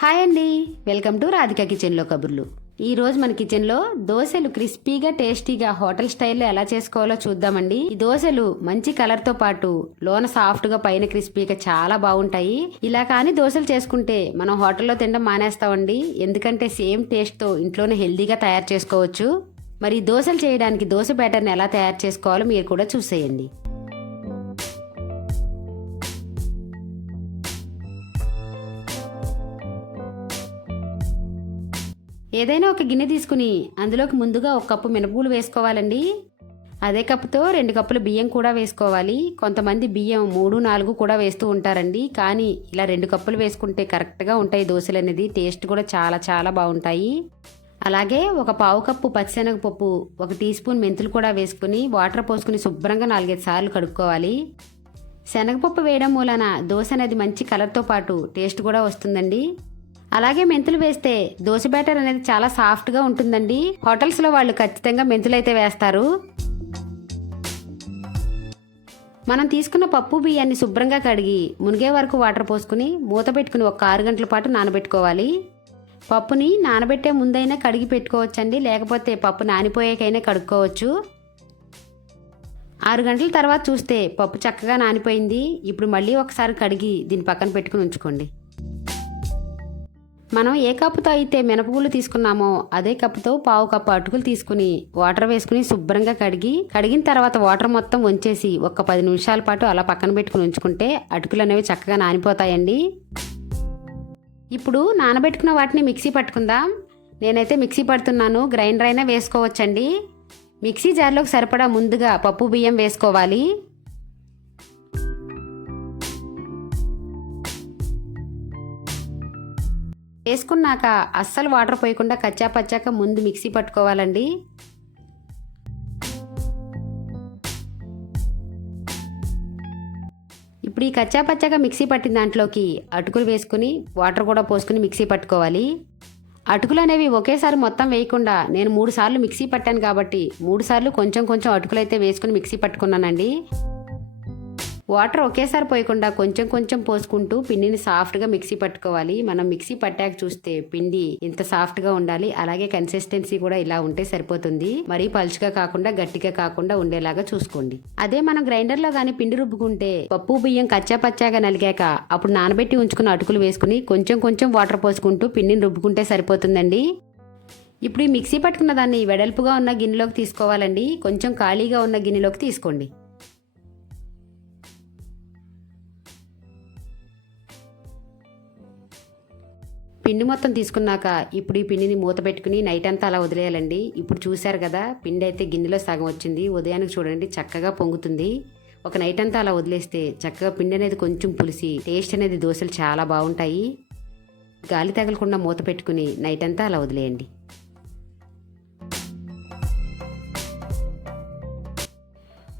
Hi అండి. Welcome to Radhika కిచెన్లో కబుర్లు. ఈరోజు మన కిచెన్లో దోశలు క్రిస్పీగా టేస్టీగా హోటల్ స్టైల్లో ఎలా చేసుకోవాలో చూద్దామండి. ఈ దోశలు మంచి కలర్తో పాటు లోన సాఫ్ట్గా పైన క్రిస్పీగా చాలా బాగుంటాయి. ఇలా కానీ దోశలు చేసుకుంటే మనం హోటల్లో తినడం మానేస్తామండి. ఎందుకంటే సేమ్ టేస్ట్తో ఇంట్లోనే హెల్దీగా తయారు చేసుకోవచ్చు. మరి దోశలు చేయడానికి దోశ బ్యాటర్ని ఎలా తయారు చేసుకోవాలో మీరు కూడా చూసేయండి. ఏదైనా ఒక గిన్నె తీసుకుని అందులోకి ముందుగా ఒక కప్పు మినపూలు వేసుకోవాలండి. అదే కప్పుతో రెండు కప్పులు బియ్యం కూడా వేసుకోవాలి. కొంతమంది బియ్యం మూడు నాలుగు కూడా వేస్తూ ఉంటారండి. కానీ ఇలా రెండు కప్పులు వేసుకుంటే కరెక్ట్గా ఉంటాయి దోశలు అనేది. టేస్ట్ కూడా చాలా చాలా బాగుంటాయి. అలాగే ఒక పావు కప్పు పచ్చిశనగపప్పు ఒక టీ స్పూన్ మెంతులు కూడా వేసుకుని వాటర్ పోసుకుని శుభ్రంగా నాలుగైదు సార్లు కడుక్కోవాలి. శనగపప్పు వేయడం మూలన దోశ అనేది మంచి కలర్తో పాటు టేస్ట్ కూడా వస్తుందండి. అలాగే మెంతులు వేస్తే దోశ బ్యాటర్ అనేది చాలా సాఫ్ట్గా ఉంటుందండి. హోటల్స్లో వాళ్ళు ఖచ్చితంగా మెంతులు అయితే వేస్తారు. మనం తీసుకున్న పప్పు బియ్యాన్ని శుభ్రంగా కడిగి మునిగే వరకు వాటర్ పోసుకుని మూత పెట్టుకుని ఒక ఆరు గంటల పాటు నానబెట్టుకోవాలి. పప్పుని నానబెట్టే ముందైనా కడిగి పెట్టుకోవచ్చండి. లేకపోతే పప్పు నానిపోయాకైనా కడుక్కోవచ్చు. ఆరు గంటల తర్వాత చూస్తే పప్పు చక్కగా నానిపోయింది. ఇప్పుడు మళ్ళీ ఒకసారి కడిగి దీని పక్కన పెట్టుకుని ఉంచుకోండి. మనం ఏ కప్పుతో అయితే మినపగుళ్ళు తీసుకున్నామో అదే కప్పుతో పావు కప్పు అటుకులు తీసుకుని వాటర్ వేసుకుని శుభ్రంగా కడిగి కడిగిన తర్వాత వాటర్ మొత్తం వంచేసి ఒక పది నిమిషాల పాటు అలా పక్కన పెట్టుకుని ఉంచుకుంటే అటుకులు అనేవి చక్కగా నానిపోతాయండి. ఇప్పుడు నానబెట్టుకున్న వాటిని మిక్సీ పట్టుకుందాం. నేనైతే మిక్సీ పడుతున్నాను. గ్రైండర్ అయినా వేసుకోవచ్చండి. మిక్సీ జార్లోకి సరిపడా ముందుగా పప్పు బియ్యం వేసుకోవాలి. వేసుకున్నాక అస్సలు వాటర్ పోయకుండా కచ్చా పచ్చాక ముందు మిక్సీ పట్టుకోవాలండి. ఇప్పుడు ఈ కచ్చా పచ్చాక మిక్సీ పట్టిన దాంట్లోకి అటుకులు వేసుకుని వాటర్ కూడా పోసుకుని మిక్సీ పట్టుకోవాలి. అటుకులు అనేవి ఒకేసారి మొత్తం వేయకుండా నేను మూడు సార్లు మిక్సీ పట్టాను కాబట్టి మూడు సార్లు కొంచెం కొంచెం అటుకులు అయితే వేసుకుని మిక్సీ పట్టుకున్నానండి. వాటర్ ఒకేసారి పోయకుండా కొంచెం కొంచెం పోసుకుంటూ పిండిని సాఫ్ట్గా మిక్సీ పట్టుకోవాలి. మనం మిక్సీ పట్టాక చూస్తే పిండి ఇంత సాఫ్ట్గా ఉండాలి అలాగే కన్సిస్టెన్సీ కూడా ఇలా ఉంటే సరిపోతుంది. మరీ పలుచుగా కాకుండా గట్టిగా కాకుండా ఉండేలాగా చూసుకోండి. అదే మనం గ్రైండర్లో కానీ పిండి రుబ్బుకుంటే పప్పు బియ్యం కచ్చా పచ్చాగా నలిగాక అప్పుడు నానబెట్టి ఉంచుకున్న అటుకులు వేసుకుని కొంచెం కొంచెం వాటర్ పోసుకుంటూ పిండిని రుబ్బుకుంటే సరిపోతుందండి. ఇప్పుడు ఈ మిక్సీ పట్టుకున్న దాన్ని వెడల్పుగా ఉన్న గిన్నెలోకి తీసుకోవాలండి. కొంచెం ఖాళీగా ఉన్న గిన్నెలోకి తీసుకోండి. పిండి మొత్తం తీసుకున్నాక ఇప్పుడు ఈ పిండిని మూత పెట్టుకుని నైట్ అంతా అలా వదిలేయాలండి. ఇప్పుడు చూశారు కదా పిండి అయితే గిన్నెలో సగం వచ్చింది. ఉదయానికి చూడండి చక్కగా పొంగుతుంది. ఒక నైట్ అంతా అలా వదిలేస్తే చక్కగా పిండి అనేది కొంచెం పులిసి టేస్ట్ అనేది దోశలు చాలా బాగుంటాయి. గాలి తగలకుండా మూత పెట్టుకుని నైట్ అంతా అలా వదిలేయండి.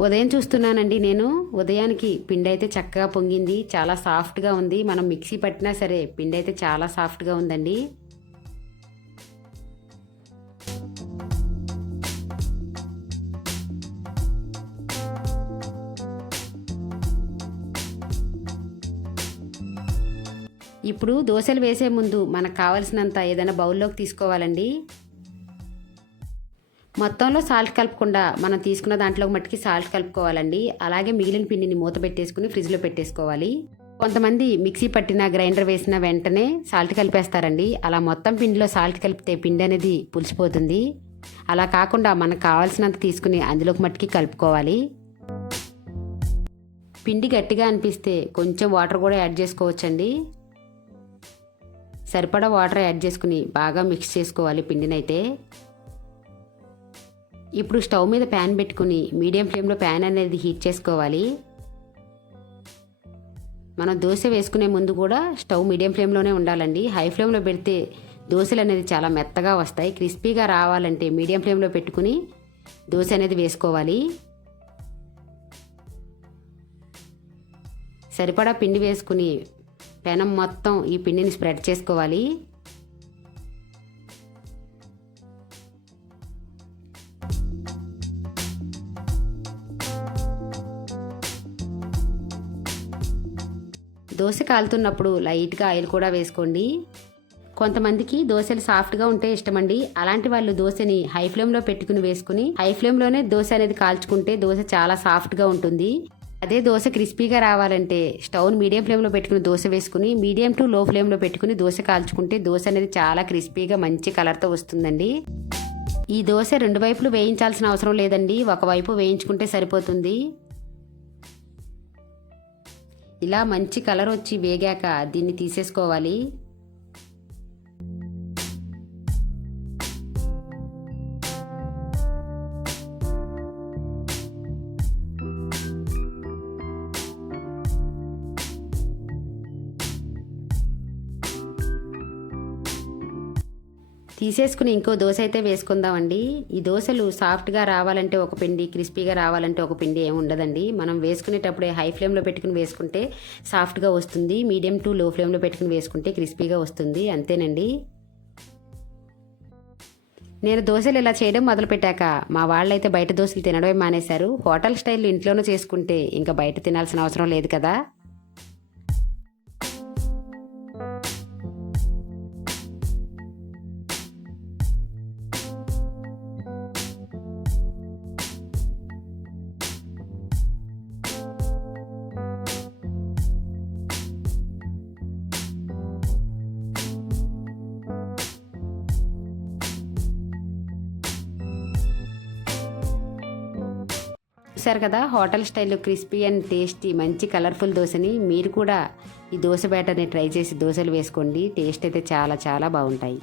ఉదయం చూస్తున్నానండి నేను. ఉదయానికి పిండి అయితే చక్కగా పొంగింది. చాలా సాఫ్ట్గా ఉంది. మనం మిక్సీ పట్టినా సరే పిండి అయితే చాలా సాఫ్ట్గా ఉందండి. ఇప్పుడు దోశలు వేసే ముందు మనకు కావలసినంత ఏదైనా బౌల్లోకి తీసుకోవాలండి. మొత్తంలో సాల్ట్ కలపకుండా మనం తీసుకున్న దాంట్లో మట్టికి సాల్ట్ కలుపుకోవాలండి. అలాగే మిగిలిన పిండిని మూత పెట్టేసుకుని ఫ్రిడ్జ్లో పెట్టేసుకోవాలి. కొంతమంది మిక్సీ పట్టిన గ్రైండర్ వేసిన వెంటనే సాల్ట్ కలిపేస్తారండి. అలా మొత్తం పిండిలో సాల్ట్ కలిపితే పిండి అనేది పులిసిపోతుంది. అలా కాకుండా మనకు కావాల్సినంత తీసుకుని అందులోకి మట్టికి కలుపుకోవాలి. పిండి గట్టిగా అనిపిస్తే కొంచెం వాటర్ కూడా యాడ్ చేసుకోవచ్చండి. సరిపడా వాటర్ యాడ్ చేసుకుని బాగా మిక్స్ చేసుకోవాలి పిండినైతే. ఇప్పుడు స్టవ్ మీద ప్యాన్ పెట్టుకుని మీడియం ఫ్లేమ్లో ప్యాన్ అనేది హీట్ చేసుకోవాలి. మనం దోశ వేసుకునే ముందు కూడా స్టవ్ మీడియం ఫ్లేమ్లోనే ఉండాలండి. హై ఫ్లేమ్లో పెడితే దోశలు అనేది చాలా మెత్తగా వస్తాయి. క్రిస్పీగా రావాలంటే మీడియం ఫ్లేమ్లో పెట్టుకుని దోశ అనేది వేసుకోవాలి. సరిపడా పిండి వేసుకుని పెనం మొత్తం ఈ పిండిని స్ప్రెడ్ చేసుకోవాలి. దోశ కాలుతున్నప్పుడు లైట్గా ఆయిల్ కూడా వేసుకోండి. కొంతమందికి దోశలు సాఫ్ట్గా ఉంటే ఇష్టమండి. అలాంటి వాళ్ళు దోశని హై ఫ్లేమ్లో పెట్టుకుని వేసుకుని హై ఫ్లేమ్లోనే దోశ అనేది కాల్చుకుంటే దోశ చాలా సాఫ్ట్గా ఉంటుంది. అదే దోశ క్రిస్పీగా రావాలంటే స్టవ్ మీడియం ఫ్లేమ్లో పెట్టుకుని దోశ వేసుకుని మీడియం టు లో ఫ్లేమ్లో పెట్టుకుని దోశ కాల్చుకుంటే దోశ అనేది చాలా క్రిస్పీగా మంచి కలర్తో వస్తుందండి. ఈ దోశ రెండు వైపులు వేయించాల్సిన అవసరం లేదండి. ఒకవైపు వేయించుకుంటే సరిపోతుంది. ఇలా మంచి కలర్ వచ్చి వేగాక దీన్ని తీసేసుకోవాలి. తీసేసుకుని ఇంకో దోశ అయితే వేసుకుందామండి. ఈ దోశలు సాఫ్ట్గా రావాలంటే ఒక పిండి క్రిస్పీగా రావాలంటే ఒక పిండి ఏమి ఉండదండి. మనం వేసుకునేటప్పుడే హై ఫ్లేమ్లో పెట్టుకుని వేసుకుంటే సాఫ్ట్గా వస్తుంది. మీడియం టు లో ఫ్లేమ్లో పెట్టుకుని వేసుకుంటే క్రిస్పీగా వస్తుంది. అంతేనండి. నేను దోశలు ఇలా చేయడం మొదలుపెట్టాక మా వాళ్ళైతే బయట దోశలు తినడమే మానేశారు. హోటల్ స్టైల్ ఇంట్లోనూ చేసుకుంటే ఇంకా బయట తినాల్సిన అవసరం లేదు కదా. చూశారు కదా హోటల్ స్టైల్లో క్రిస్పీ అండ్ టేస్టీ మంచి కలర్ఫుల్ దోశని మీరు కూడా ఈ దోశ బ్యాటర్ని ట్రై చేసి దోశలు వేసుకోండి. టేస్ట్ అయితే చాలా చాలా బాగుంటాయి.